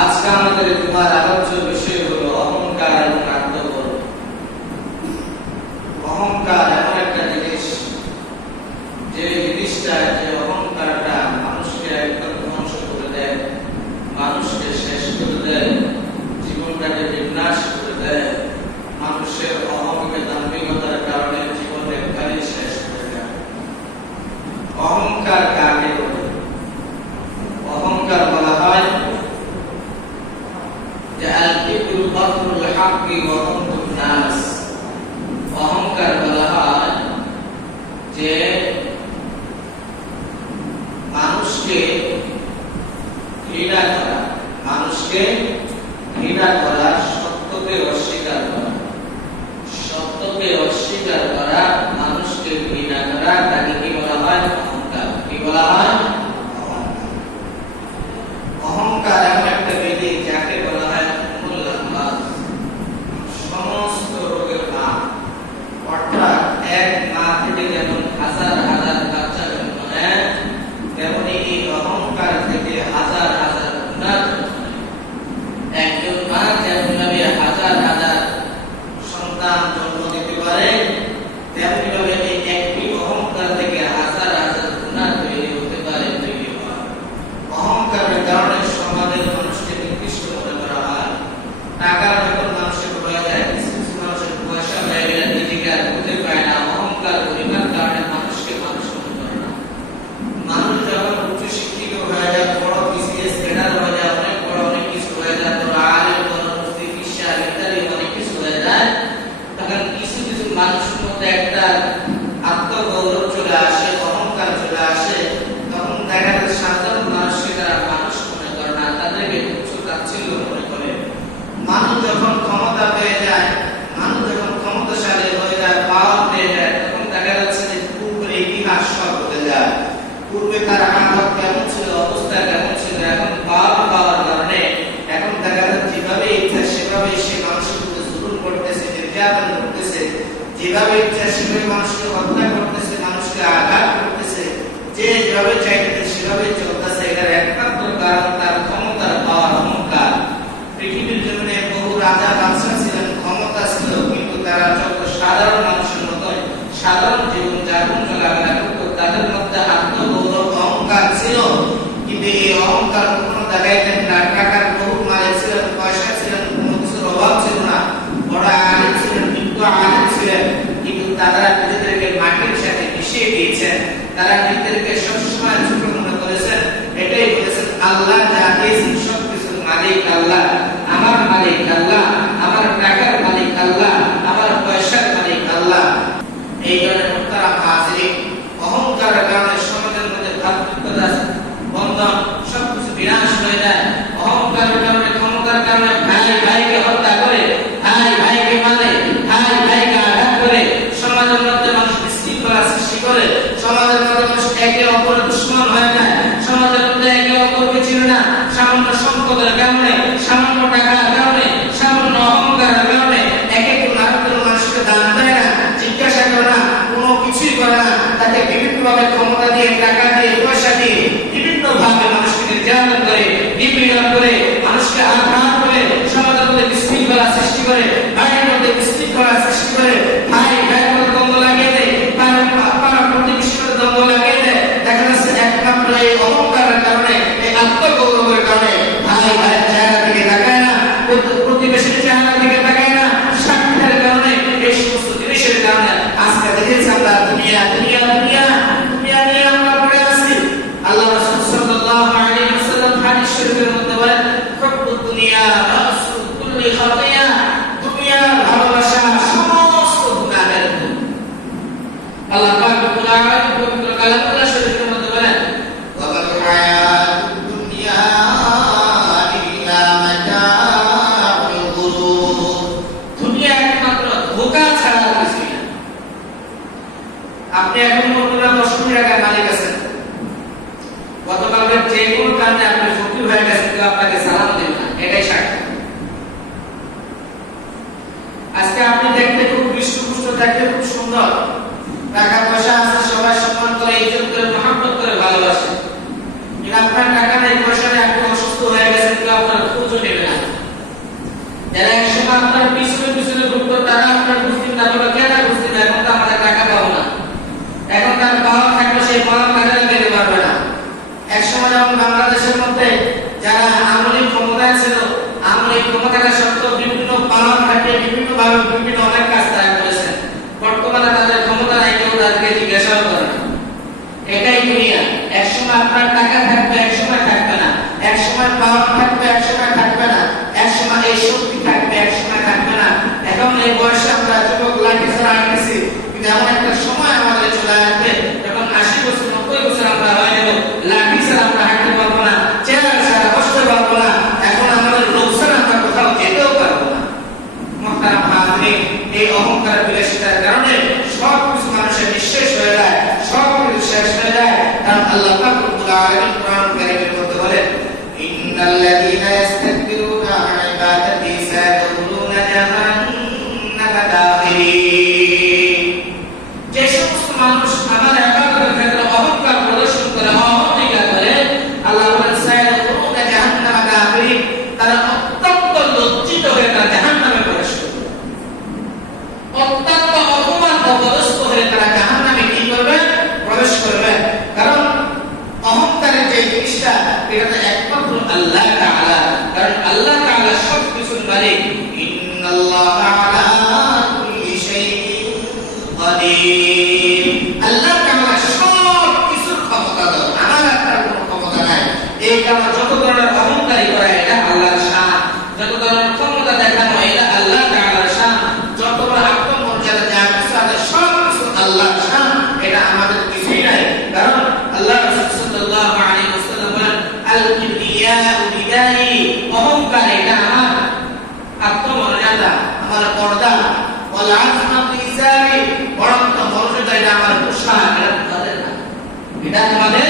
আজকে আমাদের তোমার আলোচ্য বিষয় হলো অহংকার এবং আত্মগর্ব। অহংকার এমন একটা জিনিস, যে জিনিসটা, যে অহংকারটা মানুষকে একদম ধ্বংস করে দেয়, মানুষকে শেষ করে দেয়, জীবনটাকে বিনাশ করে দেয়। মানুষের অহংকে দাম্ভিকতার কারণে জীবন একবারই শেষ করে দেয়। অহংকার কাকে বলে? অহংকার বলা হয় যে আল-কিবরু বাতরুল হাক্কি ওয়া গামতুন নাস। অহংকার বলা হয় যে মানুষকে ঘৃণা করা, মানুষকে ঘৃণা করা, সত্যকে অস্বীকার করা, সত্যকে অস্বীকার করা, মানুষকে ঘৃণা করা, তাকে কি বলা হয়? অহংকার। কি বলা হয়? অহংকার এমন একটা ব্যাধি যাকে বলা হয় সমস্ত রোগের মা। অর্থাৎ এক মা থেকে যেমন হাজার হাজার বাচ্চা জন্ম নেয়, তেমনি এই অহংকার থেকে হাজার হাজার গুনাহ জন্ম নেয়। একজন মা যেমনভাবে হাজার হাজার সন্তান জন্ম দিতে পারে, তেমনি ভাবে এই একটি অহংকার থেকে হাজার হাজার গুনাহ তৈরি হতে পারে, তৈরি হয়। অহংকারের কারণে সমাজের মানুষকে নিকৃষ্ট মনে করা হয়। টাকার যখন মানুষের হয়ে যায়, কিছু কিছু মানুষের পয়সা হয়ে গেলে নিজেকে আর বুঝতে পারে না। অহংকার পরিমাণ কারণে মানুষকে মানুষ মনে করে না। মানুষ যখন উচ্চ শিক্ষিত হয়ে যায়, বড় বিসিএস ক্যাডার হয়ে যায়, অনেক বড় অনেক কিছু হয়ে যায়, বড় আলেম, বড় মুফতি, চিকিৎসা ইত্যাদি অনেক কিছু হয়ে যায়, তখন কিছু কিছু মানুষের মধ্যে একটা আত্মগৌরব চলে আসে, অহংকার চলে আসে। তখন দেখা যায় সাধারণ মানুষকে তারা মানুষ মনে করে না, তাদেরকে তুচ্ছ তাচ্ছিল্য মনে করে। মানুষ যখন ক্ষমতা পেয়ে যায়, মানুষ যখন ক্ষমতাশালী হয়ে যায়, পাওয়ার পেয়ে যায়, তখন দেখা যাচ্ছে যে পূর্বের ইতিহাস সব বদলে যায়। পূর্বে তার হালত কেমন ছিল, অবস্থা কেমন ছিল, এখন পাওয়ার কারণে এখন দেখা যাচ্ছে যেভাবে ইচ্ছা সেভাবে সে মানুষের উপরে জুলুম করতেছে, নির্যাতন করতেছে, যেভাবে ইচ্ছা সেভাবে মানুষকে হত্যা করতেছে, মানুষকে আঘাত করতেছে, যে যেভাবে চাইতেছে সেভাবে চলতেছে। এটার একমাত্র কারণ তার ক্ষমতার পাওয়ার, অহংকার। পৃথিবীর জন্য বহু রাজা বাদশা ছিলেন, ক্ষমতা ছিল, কিন্তু তারা যত সাধারণ মানুষের মতো সাধারণ জীবন যাপন চলাফেরা করত, তাদের মধ্যে আত্মগৌরব, অহংকার ছিল। কিন্তু এই অহংকার কোনো দেখাইতেন না। টাকার বহু মালিক ছিলেন, পয়সা ছিলেন, কোনো কিছুর অভাব ছিল না, বড় আলেম ছিলেন, বিজ্ঞ আলেম ছিলেন, কিন্তু তারা নিজেদেরকে মাটির সাথে মিশিয়ে দিয়েছেন। তারা নিজেদেরকে সবসময় ছোট মনে করেছেন। এটাই বলেছেন আল্লাহ যা দিয়েছেন সবকিছুর মালিক আল্লাহ, আমার মালিক আল্লাহ, আমার টাকার মালিক আল্লাহ, আমার পয়সার মালিক আল্লাহ। এই জন্য তারা হাজির অহংকারের কারণে সমাজের মধ্যে ভ্রাতৃত্বতা বন্ধন সবকিছু বিনাশ হয়ে যায়। অহংকারের কারণে, ক্ষমতার কারণে ভাই ভাইকে হত্যা করে, ভাই ভাইকে মারে, ভাই ভাইকে আঘাত করে, সমাজের মধ্যে মানুষ বিশৃঙ্খলা সৃষ্টি করে, সমাজের মধ্যে মানুষ একে অপরের দুশমন হয়ে যায়, সমাজের মধ্যে একে অপরকে চিনে না। সামান্য সম্পদের কারণে, সামান্য টাকার কারণে, সামান্য অহংকারের কারণে এক এক নারকেল মানুষকে দান দেয় না, জিজ্ঞাসা করে না, কোনো কিছুই করে না। তাকে বিভিন্নভাবে ক্ষমতা দিয়ে, টাকা দিয়ে, পয়সা দিয়ে বিভিন্ন ভাবে মানুষকে নির্যাতন করে, নিপীড়ন করে, মানুষকে আঘাত করে, সমাজের মধ্যে বিশৃঙ্খলা সৃষ্টি করে, বাড়ির মধ্যে বিশৃঙ্খলা সৃষ্টি করে, ভাই ভাইয়ের মধ্যে দ্বন্দ্ব লাগিয়ে দেয়, পাড়া প্রতিবেশীর মধ্যে দ্বন্দ্ব লাগিয়ে দেয়। দেখা যাচ্ছে একমাত্র এই অহংকারের কারণে, এই আত্মগৌরবের কারণে ভাই ভাইয়ের চেহারা দিকে তাকায় না, প্রতিবেশীর চেহারা দিকে তাকায় না। স্বার্থের কারণে, এই সমস্ত জিনিসের কারণে আজকে দেখেছি আমরা দুনিয়া দুনিয়া দুনিয়া দুনিয়া নিয়ে আমরা পড়ে আছি। আল্লাহ রাসূল সাল্লাল্লাহু আলাইহি ওয়াসাল্লাম হাদিস শরীফের মধ্যে বলেন, হুব্বুদ দুনিয়া রাসূল কুল্লি খাতিয়া, দুনিয়ার ভালোবাসা সমস্ত গুনাহের মূল। আল্লাহ পাক রব্বুল আলামিন পবিত্র কালামুল্লাহ শরীফের মধ্যে বলেন, ওয়া মাল হায়াতুদ দুনিয়া ইল্লা মাতাউল গুরুর। দুনিয়া একমাত্র ধোঁকা ছাড়া আর কিছুই না। আপনি এখন মনে 10 কোটি টাকার মালিক আছেন, গতকালের যে কোনো কারণে আপনি ফকির হয়ে গেছেন, কেউ আপনাকে সালাম দেবে না, এটাই সাক্ষী। আজকে আপনি দেখতে খুব হৃষ্টপুষ্ট, দেখতে খুব সুন্দর, টাকা পয়সা আছে, সবাই সম্মান করে, ইজ্জত করে, মহব্বত করে ভালোবাসে। কিন্তু আপনার টাকা নেই, পয়সা নেই, আপনি অসুস্থ হয়ে গেছেন, কেউ আপনার খোঁজও নেবে না। যারা একসময় আপনার পিছনে পিছনে ঘুরতো তারা আপনার বুঝতেন না, বলো কেন বুঝতেন না, এখন তো আমাদের টাকা পাবো না, এখন তার পাওয়া থাকবে সেই পাওয়া কাজে দিতে পারবে না। একসময় যেমন বাংলাদেশের মধ্যে যারা আমলিক ক্ষমতায় ছিল, আমলিক ক্ষমতাটা সত্ত্বেও বিভিন্ন পাওয়া থাকে, বিভিন্ন ভাবে বিভিন্ন অনেক কাজ তারা করেছেন। বর্তমানে তাদের ক্ষমতা নাই, কেউ তাদেরকে জিজ্ঞাসাও করে না। এটাই দুনিয়া। একসময় আপনার টাকা থাকবে, একসময় থাকবে না, একসময় পাওয়ার থাকবে, একসময় থাকবে না, একসময় এই শক্তি থাকবে, একসময় থাকবে না। এখন এই বয়সে আমরা যুবক লাঠি ছাড়া আটকেছি, কিন্তু এমন একটা সময় আমাদের চলে আসবে যখন 80 বছর 90 বছর আমরা হয়ে যাব, লাঠি ছাড়া আমরা হাঁটতে পারবো না, চেয়ার ছাড়া বসতে পারবো না, এখন আমাদের লোক ছাড়া আমরা কোথাও যেতেও পারবো না। মুহতারাম হাজিরিন, এই অহংকার বিলাসিতার কারণে সব কিছু মানুষের নিঃশেষ হয়ে যায়, সব কিছু শেষ হয়ে যায়। কারণ আল্লাহ পাক রব্বুল আলামিন কোরআন কারীমের মধ্যে বলেন, ইন্নাল্লাযীনা ইস্তাকবিরুনা আন ইবাদাতি সায়াদখুলুনা জাহান্নামা দাখিরিন। যে সমস্ত মানুষ আমার ইবাদতের ক্ষেত্রে অহংকার প্রদর্শন করে, অহমিকা করে, আল্লাহ বলেন সায়াদখুলুনা জাহান্নামা দাখিরিন, তারা অত্যন্ত লজ্জিত হয়ে তারা জাহান্নামে প্রবেশ করবে। অত্যন্ত অপমান অপদস্থ হয়ে তারা জাহান্নামে কি করবে? প্রবেশ করবে। কারণ অহংকারের যে জিনিসটা, এটা তো একমাত্র আল্লাহ তাআলা, কারণ আল্লাহ তাআলা সব কিছুর মালিক। ইন্নাল্লাহা আলা কুল্লি শাইইন কাদির। আল্লাহ তাআলা সব কিছুর ক্ষমতাধর, আমার একটা কোনো ক্ষমতা নাই। এই কারণে যত ধরনের অহংকারী করা এটা আল্লাহর শান, যত ধরনের ক্ষমতা দেখানো এটা আল্লাহ তাআলার শান, যত বড় আত্মমর্যাদা যা কিছু আছে সব কিছু আল্লাহর শান, এটা আমাদের কিছুই নাই। কারণ আল্লাহ রাসূল সাল্লাল্লাহু আলাইহি ওয়াসাল্লাম বলেন, আল কিবরিয়াউ বিদাই, অহংকার এটা আমার আত্মমর্যাদা, আমার পর্দা, ওয়াল আযমাতু ইজারি, বরন্ত মর্যাদা এটা আমার পোশাক, এটা তাদের না, এটা আমাদের